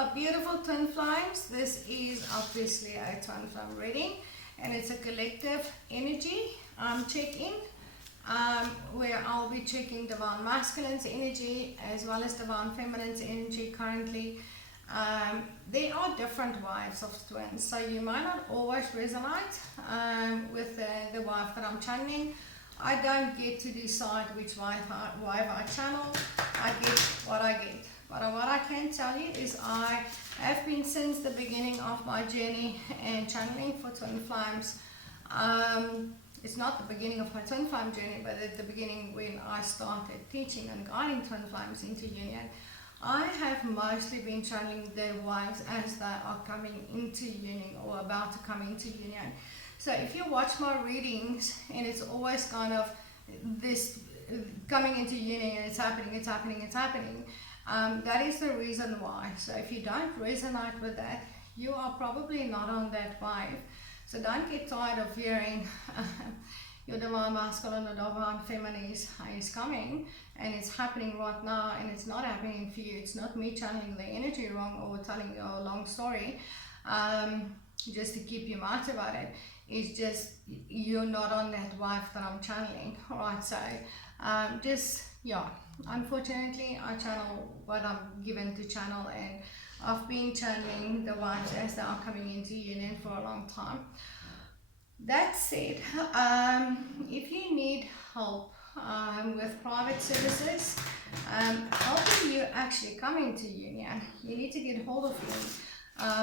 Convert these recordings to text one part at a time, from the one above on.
my beautiful twin flames. This is obviously a twin flame reading, and it's a collective energy check-in where I'll be checking divine masculine's energy as well as divine feminine's energy currently. There are different wives of twins, so you might not always resonate with the wife that I'm channeling. I don't get to decide which wife I channel. I get what I get. But what I can tell you is I have been since the beginning of my journey and channeling for twin flames. It's not the beginning of my twin flame journey, but at the beginning when I started teaching and guiding twin flames into union. I have mostly been channeling their wives as they are coming into union or about to come into union. So if you watch my readings and it's always kind of this coming into union, it's happening, that is the reason why. So if you don't resonate with that, you are probably not on that wave. So don't get tired of hearing your divine masculine or divine feminine is coming and it's happening right now and it's not happening for you. It's not me channeling the energy wrong or telling you a long story just to keep you motivated. It's just you're not on that wave that I'm channeling. Alright, so unfortunately I channel what I'm given to channel, and I've been channeling the wives as they are coming into union for a long time. That said, if you need help with private services, helping you actually come into union, you need to get hold of me.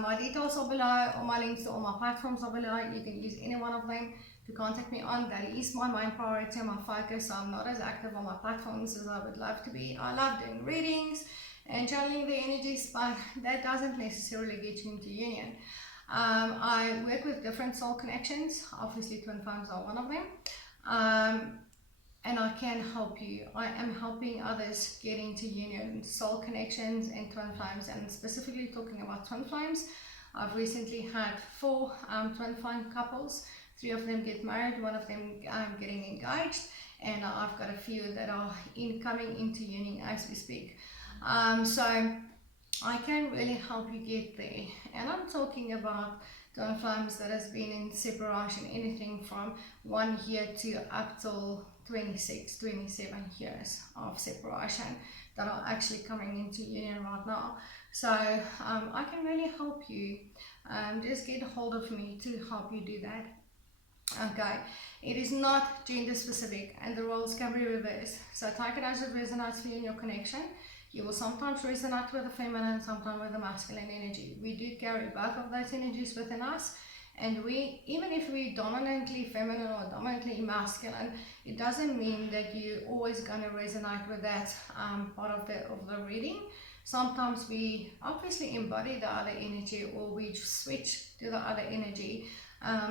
My details are below, all my links to all my platforms are below. You can use any one of them to contact me on. That is my main priority and my focus. I'm not as active on my platforms as I would love to be. I love doing readings and channeling the energies, but that doesn't necessarily get you into union. I work with different soul connections. Obviously twin flames are one of them. And I can help you. I am helping others get into union, soul connections and twin flames, and specifically talking about twin flames. I've recently had 4 twin flame couples. 3 of them get married, 1 of them getting engaged, and I've got a few that are coming into union as we speak. So I can really help you get there, and I'm talking about twin flames that has been in separation, anything from 1 year to up till 26, 27 years of separation that are actually coming into union right now. So I can really help you. Just get a hold of me to help you do that. Okay, it is not gender specific and the roles can be reversed. So take it as it resonates for you in your connection. You will sometimes resonate with the feminine, sometimes with the masculine energy. We do carry both of those energies within us. And we, even if we're dominantly feminine or dominantly masculine, it doesn't mean that you're always going to resonate with that part of the reading. Sometimes we obviously embody the other energy, or we switch to the other energy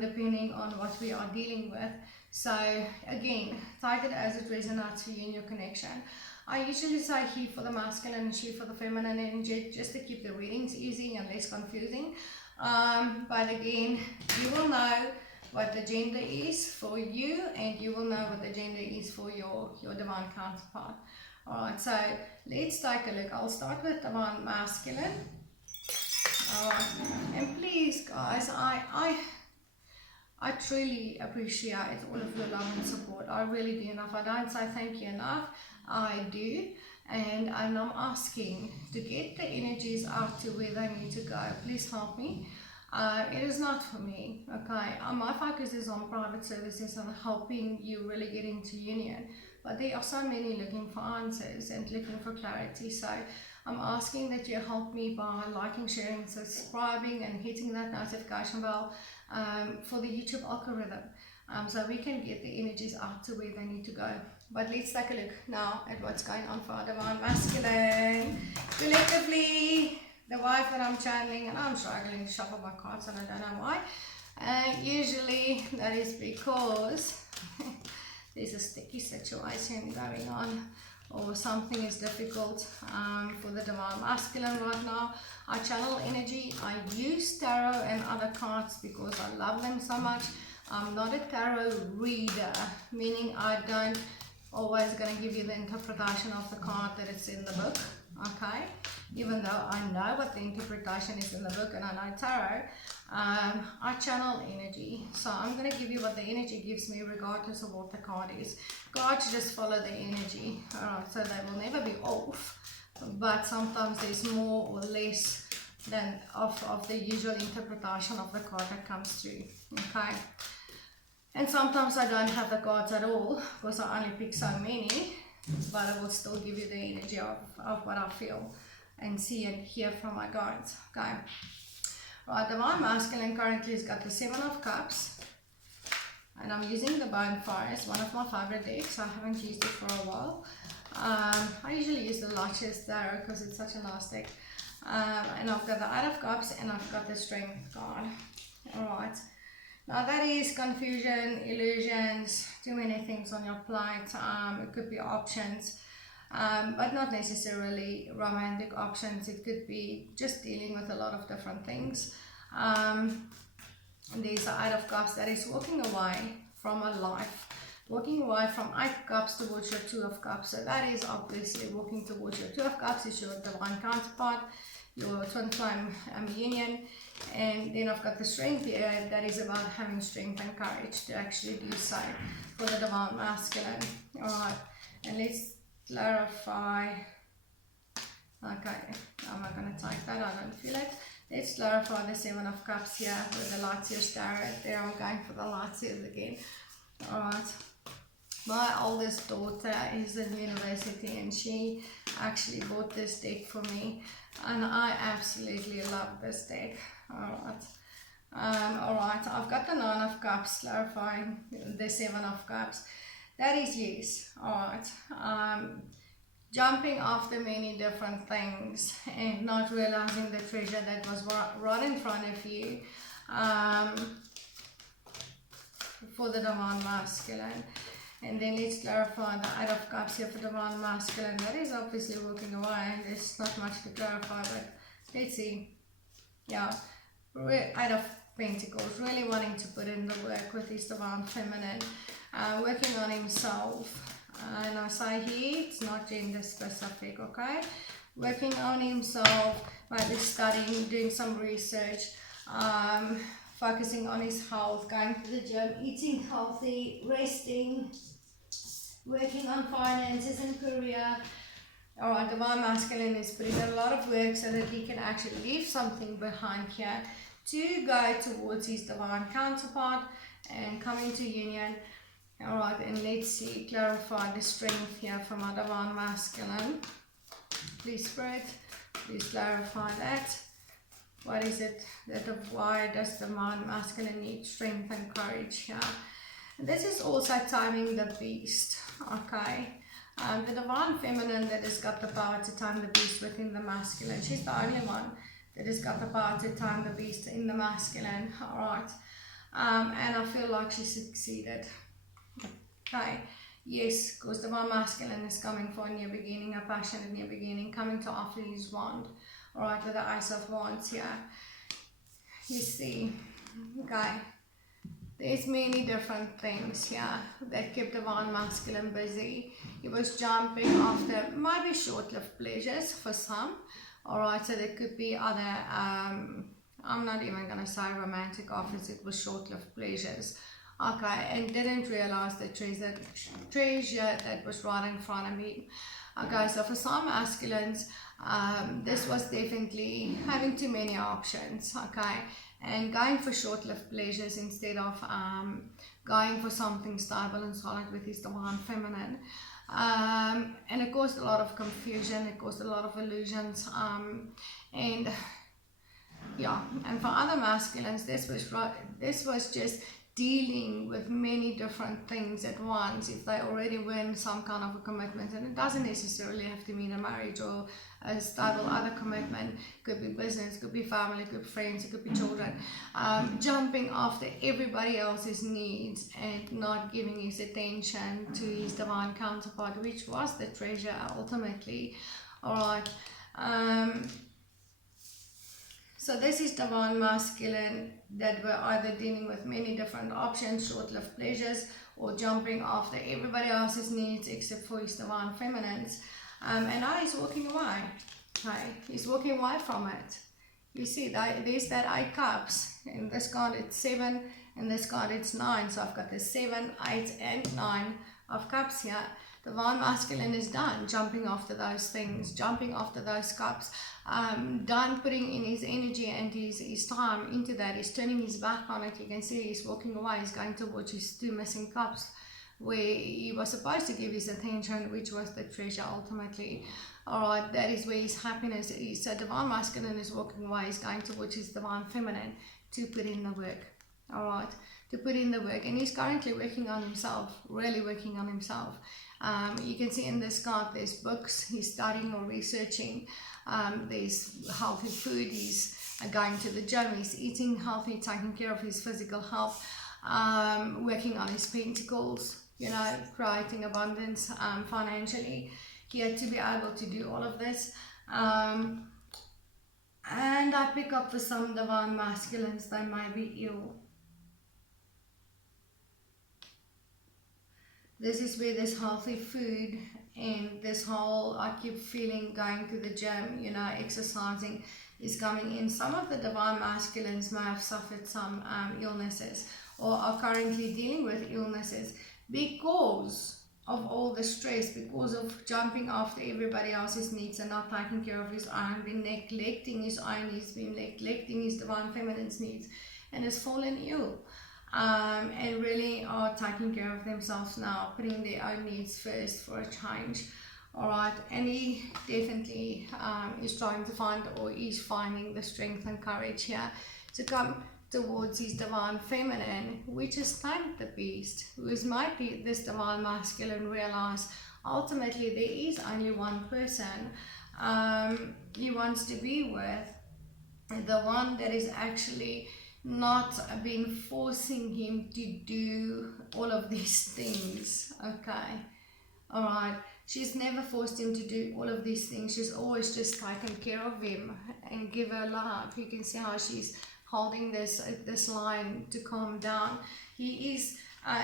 depending on what we are dealing with. So again, take it as it resonates for you in your connection. I usually say he for the masculine and she for the feminine energy, just to keep the readings easy and less confusing. But again, you will know what the gender is for you, and you will know what the gender is for your divine counterpart. Alright, so let's take a look. I'll start with divine masculine. Alright, and please guys, I truly appreciate all of your love and support. I really do, and if I don't say thank you enough, I do. And I'm asking to get the energies out to where they need to go. Please help me. It is not for me, okay? My focus is on private services and helping you really get into union. But there are so many looking for answers and looking for clarity. So I'm asking that you help me by liking, sharing, subscribing, and hitting that notification bell for the YouTube algorithm. So we can get the energies out to where they need to go. But let's take a look now at what's going on for our divine masculine. Collectively, the wife that I'm channeling, and I'm struggling to shuffle my cards and I don't know why. Usually that is because there's a sticky situation going on, or something is difficult for the divine masculine right now. I channel energy. I use tarot and other cards because I love them so much. I'm not a tarot reader, meaning I don't always going to give you the interpretation of the card that it's in the book, okay? even though I know what the interpretation is in the book and I know tarot, I channel energy. So I'm going to give you what the energy gives me regardless of what the card is. Cards just follow the energy, alright, so they will never be off, but sometimes there's more or less than of the usual interpretation of the card that comes through, okay? And sometimes I don't have the cards at all because I only pick so many, but I will still give you the energy of what I feel and see and hear from my guides, okay? Right, Divine Masculine currently has got the 7 of Cups, and I'm using the Bonfire. It's one of my favorite decks. I haven't used it for a while. I usually use the Largest Tarot because it's such a nice deck. And I've got the 8 of Cups and I've got the Strength card. Alright. Now that is confusion, illusions, too many things on your plate. It could be options, but not necessarily romantic options. It could be just dealing with a lot of different things. And there's the 8 of Cups that is walking away from a life. Walking away from 8 Cups towards your 2 of Cups. So that is obviously walking towards your 2 of Cups is your divine counterpart, your twin flame union. And then I've got the Strength here that is about having strength and courage to actually do so for the Divine Masculine. Alright, and let's clarify. Okay, I'm not going to take that, I don't feel it. Let's clarify the 7 of Cups here with the Light Years Tarot. There I'm going for the Light Years again. Alright. My oldest daughter is in university and she actually bought this deck for me and I absolutely love this deck. Alright. Alright, I've got the 9 of Cups clarifying the 7 of Cups. That is yes. Alright. Jumping after many different things and not realizing the treasure that was right in front of you for the Divine Masculine. And then let's clarify the 8 of Cups here for Divine Masculine. That is obviously walking away. There's not much to clarify, but let's see. Yeah, 8 of Pentacles, really wanting to put in the work with his Divine Feminine, working on himself. And I say here, it's not gender specific, okay? Working on himself, maybe studying, doing some research, focusing on his health, going to the gym, eating healthy, resting, working on finances and career. Alright, Divine Masculine is putting in a lot of work so that he can actually leave something behind here to go towards his divine counterpart and come into union. Alright, and let's see, clarify the Strength here from our Divine Masculine. Please Spirit, please clarify that. What is it that why does the Divine Masculine need strength and courage here? And this is also timing the beast, okay? The Divine Feminine that has got the power to time the beast within the masculine. She's the only one that has got the power to time the beast in the masculine, alright? And I feel like she succeeded. Okay, yes, because Divine Masculine is coming for a new beginning, a passionate new beginning, coming to offer his wand. Alright, with the Ace of Wands here. You see, okay, there's many different things here that kept Divine Masculine busy. He was jumping after maybe short-lived pleasures for some. Alright, so there could be other, I'm not even going to say romantic offers, it was short-lived pleasures. Okay, and didn't realize the treasure that was right in front of me. Okay, so for some masculines, this was definitely having too many options, okay, and going for short-lived pleasures instead of going for something stable and solid with his Divine Feminine. And it caused a lot of confusion, it caused a lot of illusions, and yeah, and for other masculines, this was just dealing with many different things at once if they already were in some kind of a commitment. And it doesn't necessarily have to mean a marriage or a stable other commitment. It could be business, it could be family, it could be friends, it could be children. Jumping after everybody else's needs and not giving his attention to his divine counterpart, which was the treasure ultimately. Alright. So this is Divine Masculine that were either dealing with many different options, short-lived pleasures, or jumping after everybody else's needs except for his Divine Feminines. And now he's walking away. Okay, he's walking away from it. You see, there's that 8 cups. In this card it's 7, in this card it's 9. So I've got the 7, 8 and 9 of cups here. Divine Masculine is done jumping after those things, jumping after those cups, done putting in his energy and his time into that. He's turning his back on it. You can see he's walking away. He's going towards his 2 missing cups where he was supposed to give his attention, which was the treasure ultimately. Alright, that is where his happiness is. So Divine Masculine is walking away. He's going towards his Divine Feminine to put in the work. Alright, to put in the work. And he's currently working on himself, really working on himself. You can see in this card there's books he's studying or researching. There's healthy food. He's going to the gym. He's eating healthy, taking care of his physical health, working on his pentacles, you know, creating abundance financially. He had to be able to do all of this. And I pick up for some Divine Masculines, they may be ill. This is where this healthy food and this whole, I keep feeling going to the gym, you know, exercising is coming in. Some of the Divine Masculines may have suffered some illnesses or are currently dealing with illnesses because of all the stress, because of jumping after everybody else's needs and not taking care of his own, been neglecting his own needs, been neglecting his Divine Feminine's needs, and has fallen ill. And really are taking care of themselves now, putting their own needs first for a change. Alright, and he definitely is trying to find, or is finding the strength and courage here to come towards his Divine Feminine, which is tamed the beast, who is might be this Divine Masculine realize ultimately there is only one person he wants to be with, the one that is actually not been forcing him to do all of these things. Okay, alright, she's never forced him to do all of these things. She's always just taken care of him and give her love. You can see how she's holding this line to calm down. He is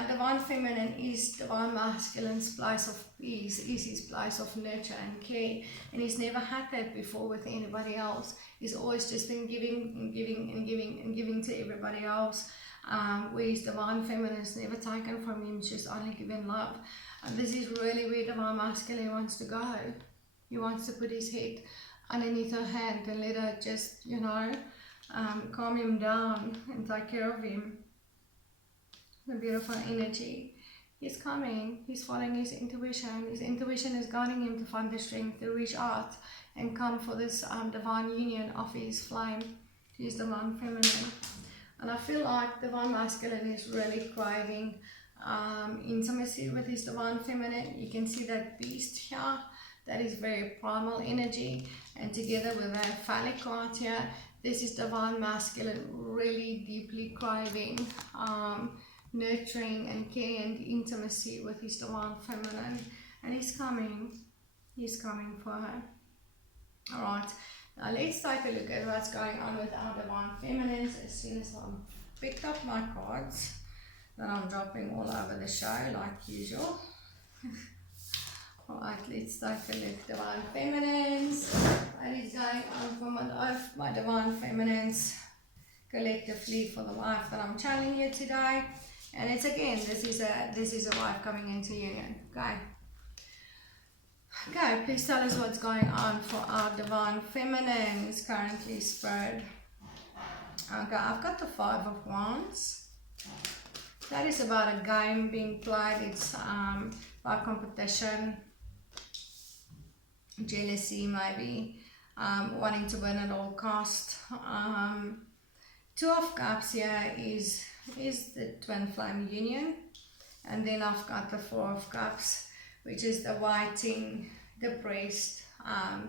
Divine Feminine is Divine Masculine's place of peace, is his place of nurture and care, and he's never had that before with anybody else. He's always just been giving and giving and giving and giving to everybody else, where his Divine Feminine is never taken from him, she's only given love. And this is really where Divine Masculine wants to go. He wants to put his head underneath her hand and let her just, you know, calm him down and take care of him. The beautiful energy. He's coming, he's following his intuition. His intuition is guiding him to find the strength to reach out and come for this divine union of his flame, his Divine Feminine. And I feel like Divine Masculine is really craving intimacy with his Divine Feminine. You can see that beast here, that is very primal energy, and together with that phallic card here, this is Divine Masculine really deeply craving nurturing and care and intimacy with his Divine Feminine, and he's coming for her. Alright, now let's take a look at what's going on with our Divine Feminines. As soon as I've picked up my cards that I'm dropping all over the show like usual. Alright, let's take a look. Divine Feminines, what is going on for my Divine Feminines collectively for the wife that I'm channeling here today. And it's again, this is a wife coming into union. Okay, please tell us what's going on for our Divine Feminines currently, Spirit. Okay, I've got the 5 of Wands. That is about a game being played. It's about competition, jealousy maybe, wanting to win at all cost. 2 of Cups here is the twin flame union, and then I've got the 4 of Cups, which is the waiting, depressed,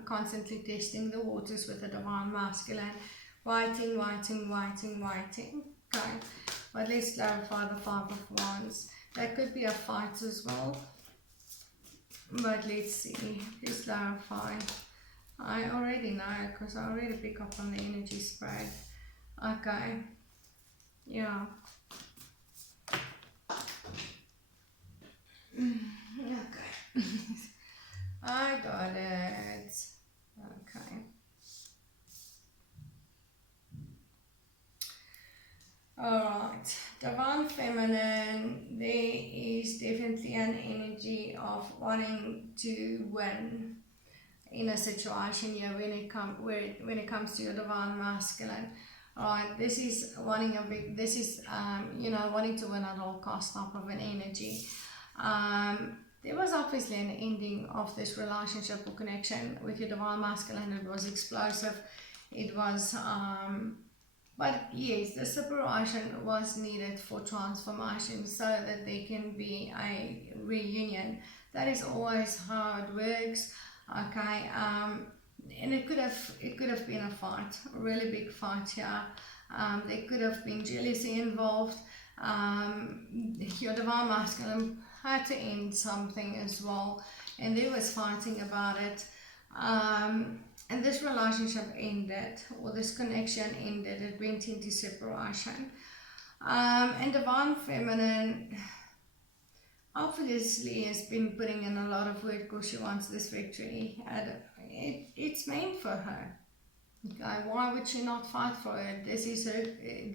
constantly testing the waters with the Divine Masculine, waiting. Okay, but let's clarify the 5 of Wands. That could be a fight as well, but let's see. Please clarify. I already know because I already pick up on the energy spread. Okay, yeah. Okay. I got it. Okay. Alright, Divine Feminine, there is definitely an energy of wanting to win in a situation here when it comes to your Divine Masculine. Alright, this is wanting wanting to win at all cost type of an energy. There was obviously an ending of this relationship or connection with your Divine Masculine. It was explosive. It was but yes, the separation was needed for transformation so that there can be a reunion. That is always how it works. Okay, and it could have been a fight, a really big fight here. There could have been jealousy involved. Your Divine Masculine had to end something as well, and there was fighting about it. And this relationship ended, or this connection ended. It went into separation. And Divine Feminine obviously has been putting in a lot of work because she wants this victory. It's meant for her. Okay, why would she not fight for it? This is her.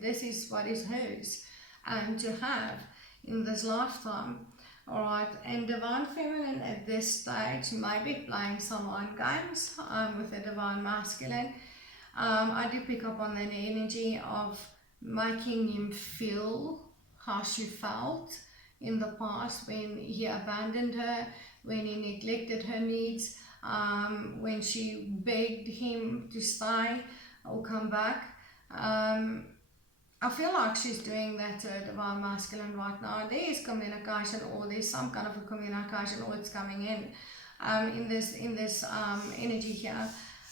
This is what is hers, and to have in this lifetime. Alright, and Divine Feminine at this stage might be playing some mind games with the Divine Masculine. I do pick up on that energy of making him feel how she felt in the past when he abandoned her, when he neglected her needs, when she begged him to stay or come back. I feel like she's doing that to Divine Masculine right now. There is communication, or there's some kind of a communication, or it's coming in this energy here.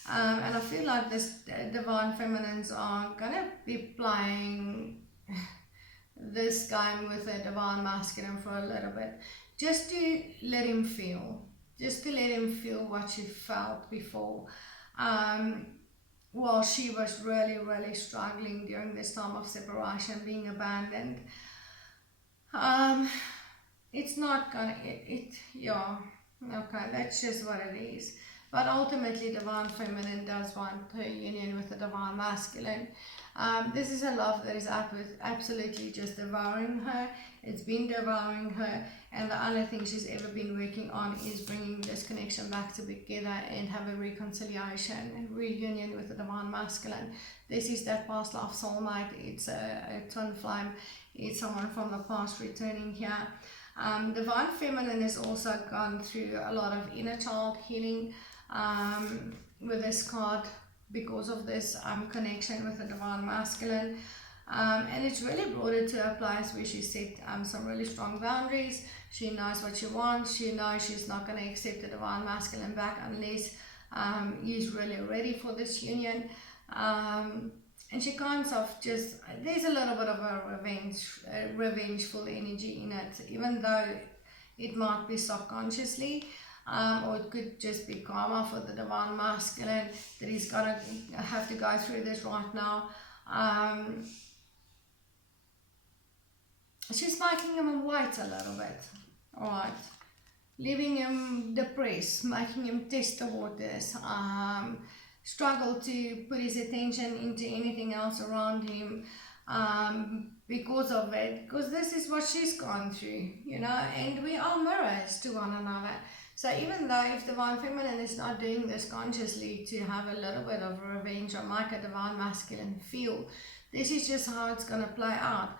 And I feel like this Divine Feminines are gonna be playing this game with the Divine Masculine for a little bit, just to let him feel, what she felt before. Well, she was really, really struggling during this time of separation, being abandoned. It's not gonna, yeah, okay, that's just what it is. But ultimately, Divine Feminine does want her union with the Divine Masculine. This is a love that is absolutely just devouring her. It's been devouring her, and the only thing she's ever been working on is bringing this connection back together and have a reconciliation and reunion with the Divine Masculine. This is that past life soulmate. It's a twin flame. It's someone from the past returning here. Divine Feminine has also gone through a lot of inner child healing with this card, because of this connection with the Divine Masculine. And it's really brought her to a place where she set some really strong boundaries. She knows what she wants. She knows she's not going to accept the Divine Masculine back unless he's really ready for this union. And she kind of just, there's a little bit of a revengeful energy in it, even though it might be subconsciously. Or it could just be karma for the Divine Masculine, that he's gonna have to go through this right now. She's making him wait a little bit, alright, leaving him depressed, making him test the waters, struggle to put his attention into anything else around him, because of it, because this is what she's gone through, and we are mirrors to one another. So even though if Divine Feminine is not doing this consciously to have a little bit of revenge or make a Divine Masculine feel, this is just how it's going to play out.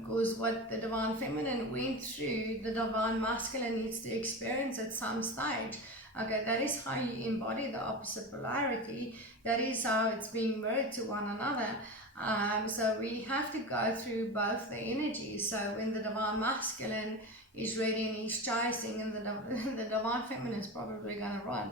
Because what the Divine Feminine went through, the Divine Masculine needs to experience at some stage. Okay, that is how you embody the opposite polarity. That is how it's being mirrored to one another. So we have to go through both the energies. So when the Divine Masculine is ready and he's chasing, and the Divine Feminine is probably going to run.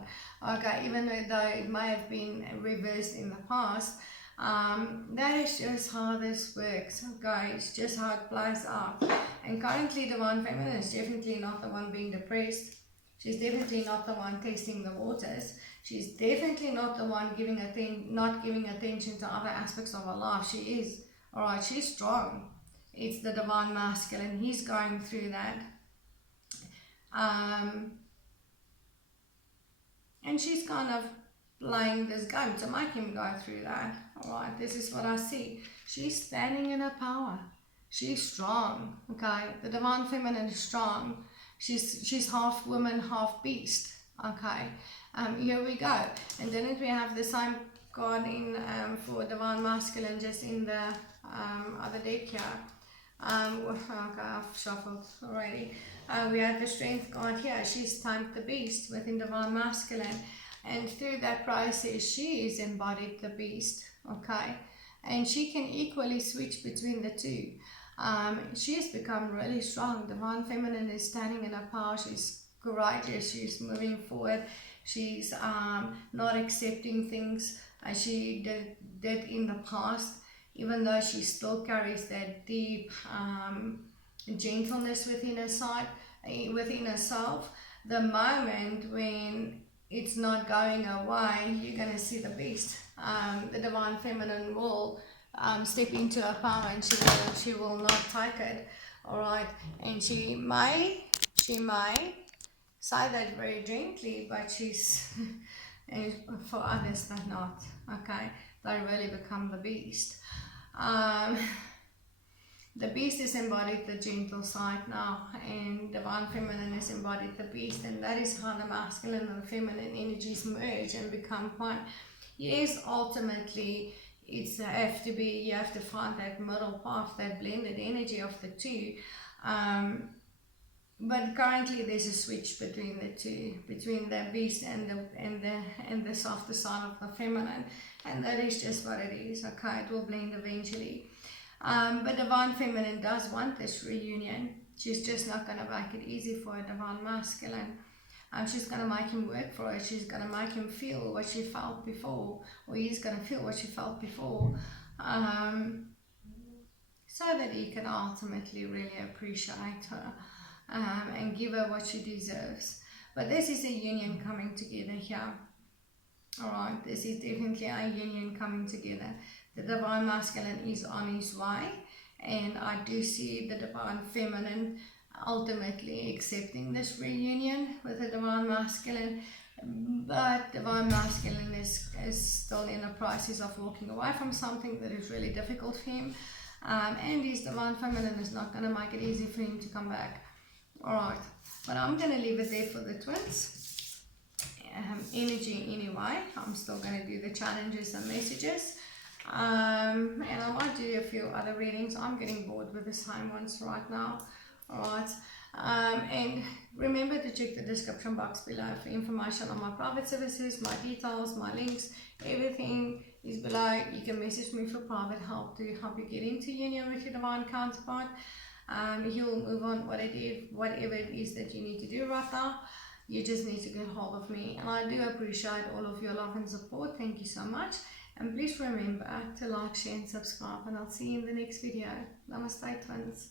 Okay, even though it may have been reversed in the past, that is just how this works. Okay, it's just how it plays out. And currently, Divine Feminine is definitely not the one being depressed. She's definitely not the one testing the waters. She's definitely not the one not giving attention to other aspects of her life. She is, alright, she's strong. It's the Divine Masculine. He's going through that. And she's kind of playing this game to make him go through that. Alright, this is what I see. She's standing in her power. She's strong. Okay, the divine feminine is strong. She's half woman, half beast. Okay, here we go. And then we have the same card in for divine masculine, just in the other deck here. Okay, I've shuffled already. We have the strength card here. She's tamed the beast within divine masculine, and through that process she is embodied the beast. Okay, and she can equally switch between the two. She has become really strong. Divine feminine is standing in her power. She's courageous. She's moving forward. She's not accepting things as she did in the past, even though she still carries that deep gentleness within her side, within herself. The moment when it's not going away, you're going to see the beast. The divine feminine will step into her power, and she will not take it. All right, and she may say that very gently, but she's and for others they're not. Okay, they really become the beast. The beast is embodied the gentle side now, and divine feminine is embodied the beast, and that is how the masculine and feminine energies merge and become one. Yes, ultimately you have to find that middle path, that blended energy of the two. But currently there's a switch between the two, between the beast and the softer side of the feminine, and that is just what it is. Okay, it will blend eventually. But divine feminine does want this reunion. She's just not going to make it easy for a divine masculine. She's going to make him work for it. She's going to make him feel what she felt before, or he's going to feel what she felt before, so that he can ultimately really appreciate her and give her what she deserves. But this is a union coming together here. Alright, this is definitely a union coming together. The divine masculine is on his way, and I do see the divine feminine ultimately accepting this reunion with the divine masculine, but divine masculine is still in a process of walking away from something that is really difficult for him, and his divine feminine is not going to make it easy for him to come back. Alright, but I'm going to leave it there for the twins energy anyway. I'm still going to do the challenges and messages, and I might do a few other readings. I'm getting bored with the same ones right now. Alright, and remember to check the description box below for information on my private services, my details, my links. Everything is below. You can message me for private help to help you get into union with your divine counterpart. He'll move on whatever it is that you need to do right now. You just need to get hold of me, and I do appreciate all of your love and support. Thank you so much, and please remember to like, share and subscribe, and I'll see you in the next video. Namaste, twins.